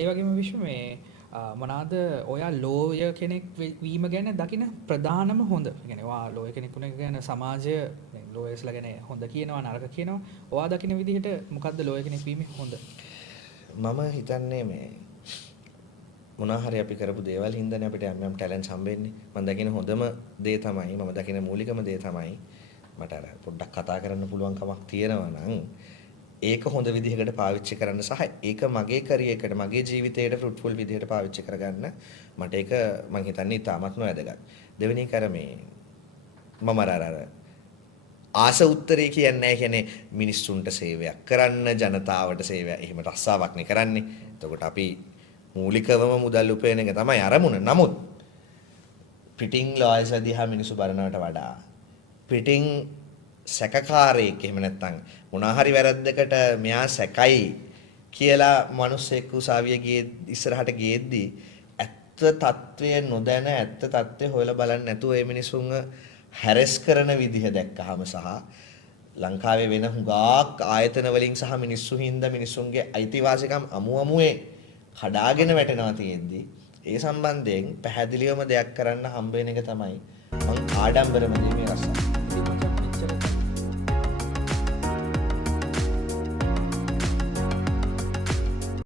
ඒ වගේම විශ්ව මේ මොනවාද ඔයා ලෝය කෙනෙක් වීම ගැන දකින ප්‍රධානම හොඳ. ඒ කියන්නේ ඔයා ලෝය කෙනෙක් වුණ ගැන සමාජය ලෝයස්ලා ගැන හොඳ කියනවා නරක කියනවා. ඔයා දකින විදිහට මොකද්ද ලෝය කෙනෙක් වීමේ හොඳ? මම හිතන්නේ මේ මොනවා හරි අපි කරපු දේවල් හින්දානේ අපිට යම් යම් ටැලන්ට්ස් හම්බෙන්නේ. මම දකින හොඳම දේ තමයි මම දකින මූලිකම දේ තමයි මට අර පොඩ්ඩක් කතා කරන්න පුළුවන් කමක් තියෙනවා නම් ඒක හොඳ විදිහකට පාවිච්චි කරන්න සහ ඒක මගේ කැරියර් එකට මගේ ජීවිතයට ෆෘට්ෆුල් විදිහට පාවිච්චි කරගන්න මට ඒක මම හිතන්නේ ඉතාමත්ම වැදගත්. දෙවෙනි කර මේ මම අර ආස උත්තරේ කියන්නේ නැහැ. කියන්නේ මිනිස්සුන්ට සේවයක් කරන්න ජනතාවට සේවයක් එහෙම රස්සාවක් නේ කරන්නේ. එතකොට අපි මූලිකවම මුදල් උපයන එක තමයි අරමුණ. නමුත් පිටින් ලෝයර්ස් දිහා මිනිස්සු බලනවට වඩා පිටින් සැකකාරයෙක් එහෙම නැත්නම් මොනවා හරි වැරද්දකට මෙයා සැකයි කියලා මිනිස්සෙක් උසාවිය ගියේ ඉස්සරහට ගියෙද්දි ඇත්ත తත්වය නොදැන ඇත්ත తත්වය හොයලා බලන්න නැතුව මේ මිනිසුන්ව හැරස් කරන විදිහ දැක්කහම සහ ලංකාවේ වෙන හුඟක් ආයතන වලින් සහ මිනිස්සු හින්දා මිනිස්සුන්ගේ අයිතිවාසිකම් අමුමුවේ කඩාගෙන වැටෙනවා තියෙද්දි ඒ සම්බන්ධයෙන් පැහැදිලිවම දෙයක් කරන්න හම්බ වෙන එක තමයි මං ආඩම්බරම දේ මේ රස්සා.